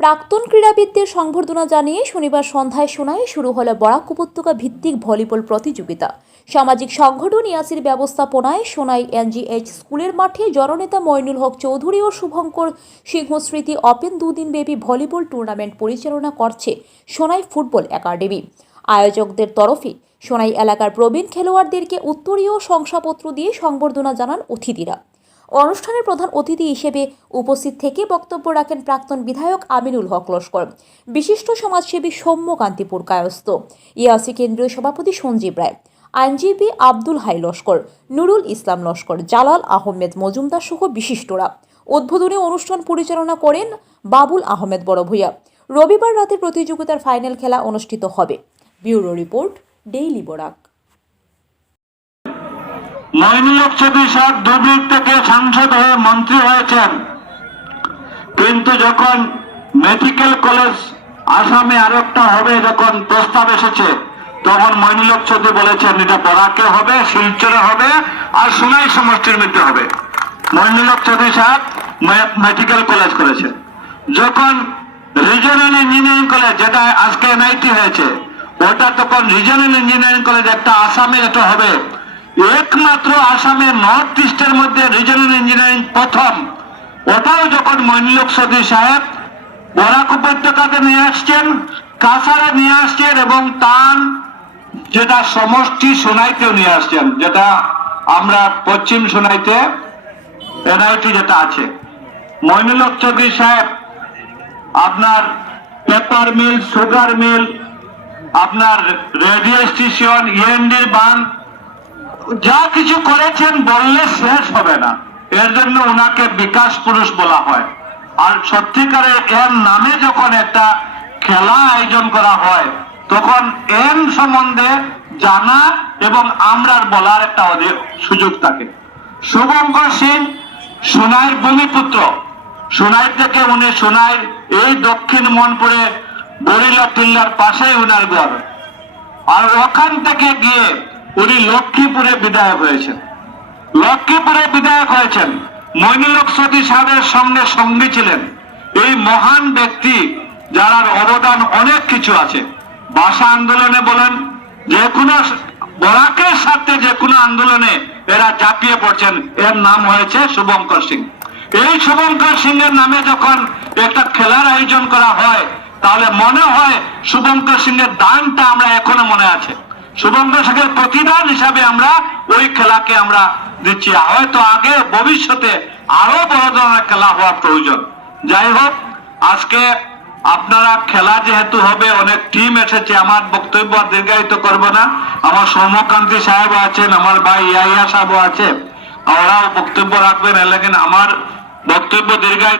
প্রাক্তন ক্রীড়াবিদদের সংবর্ধনা জানিয়ে শনিবার সন্ধ্যায় সোনায় শুরু হলো বরাক উপত্যকা ভিত্তিক ভলিবল প্রতিযোগিতা। সামাজিক সংগঠন ইয়াসির ব্যবস্থাপনায় সোনাই এনজিএইচ স্কুলের মাঠে জননেতা মইনুল হক চৌধুরী ও শুভঙ্কর সিংহ স্মৃতি ওপেন দুদিনব্যাপী ভলিবল টুর্নামেন্ট পরিচালনা করছে সোনাই ফুটবল একাডেমি। আয়োজকদের তরফে সোনাই এলাকার প্রবীণ খেলোয়াড়দেরকে উত্তরীয় শংসাপত্র দিয়ে সংবর্ধনা জানান অতিথিরা। অনুষ্ঠানের প্রধান অতিথি হিসেবে উপস্থিত থেকে বক্তব্য রাখেন প্রাক্তন বিধায়ক আমিনুল হক লস্কর। বিশিষ্ট সমাজসেবী সৌম্যকান্তিপুর কায়স্থ। ইয়াসি কেন্দ্রীয় সভাপতি সঞ্জীব রায়। আইনজীবী আব্দুল হাই লস্কর। নুরুল ইসলাম লস্কর। জালাল আহমেদ মজুমদার সহ বিশিষ্টরা। উদ্বোধনী অনুষ্ঠান পরিচালনা করেন বাবুল আহমেদ বড় ভূঁইয়া রবিবার রাতে প্রতিযোগিতার ফাইনাল খেলা অনুষ্ঠিত হবে। Bureau report, daily Barak. Mainul Chowdhury সাহেব দুদিক থেকে সাংসদ হয়ে মন্ত্রী হয়েছেন। কিন্তু যখন মেডিকেল কলেজ আসামে আরেকটা হবে যখন প্রস্তাব এসেছে, তখন মইনুল চৌধুরী বলেছেন, এটা বরাকে হবে, শিলচরে হবে আর সোনাই সমষ্টির মধ্যে হবে। মইনুল চৌধুরী সাহেব মেডিকেল কলেজ করেছেন। যখন রিজনাল ইঞ্জিনিয়ারিং কলেজ যেটা আজকে এনআইটি হয়েছে, ওটা তখন রিজনাল ইঞ্জিনিয়ারিং কলেজ একটা আসামে এটা হবে। একমাত্র আসামের নর্থ ইস্টের মধ্যে রিজনাল ইঞ্জিনিয়ারিং প্রথম। ওটাও যখন মইনুলক সদী সাহেব বরাক উপত্যকাকে নিয়ে আসছেন, কাছাড়ে নিয়ে আসছেন এবং তান যেটা সমষ্টি সোনাইতেও নিয়ে আসছেন, যেটা আমরা পশ্চিম সোনাইতে, এনআইটি যেটা আছে। মইনুলক চৌধুরী সাহেব, আপনার পেপার মিল সুগার মিল আপনার রেডিও স্টেশন ইএনডির বান যা কিছু করেছেন বললে শেষ হবে না। এর জন্য ওনাকে বিকাশ পুরুষ বলা হয়। আর সত্যিকারের এর নামে যখন একটা খেলা আয়োজন করা হয়, তখন এম সম্বন্ধে জানা এবং আমরার বলার একটা সুযোগ থাকে। শুভঙ্কর সিং সোনাইয়ের ভূমিপুত্র। সোনাই থেকে উনি সোনাইয়ের এই দক্ষিণ মনপুরে বরিলা টিল্লার পাশেই উনার ঘর। আর ওখান থেকে গিয়ে উনি লক্ষ্মীপুরে বিধায়ক হয়েছেন। লক্ষ্মীপুরে বিধায়ক হয়েছেন। মইনুলক সতী সাহেবের সঙ্গে সঙ্গী ছিলেন। এই মহান ব্যক্তি যার অবদান অনেক কিছু আছে। ভাষা আন্দোলনে বলেন, যে কোনো বরাকের সাথে যে কোনো আন্দোলনে এরা ঝাঁপিয়ে পড়ছেন। এর নাম হয়েছে শুভঙ্কর সিং। এই শুভঙ্কর সিং এর নামে যখন একটা খেলার আয়োজন করা হয়, তাহলে মনে হয় শুভঙ্কর সিং এর দানটা আমরা এখনও মনে আছে। শুভঙ্কর সিং এর প্রতিদান হিসাবে আমরা ওই খেলাকে আমরা দিচ্ছি। হয়তো আগে ভবিষ্যতে আরও বড় ধরনের খেলা হওয়া প্রয়োজন। যাই হোক, আজকে আপনারা খেলা যেহেতু হবে, অনেক টিম এসেছে, আমার বক্তব্য দীর্ঘায়িত করব না। আমার সৌম্যকান্তি সাহেব আছেন, আমার ভাই ইয়াইয়া সাহেব আছে ওরাও বক্তব্য রাখবেন লেকিন আমার বক্তব্য দীর্ঘায়িত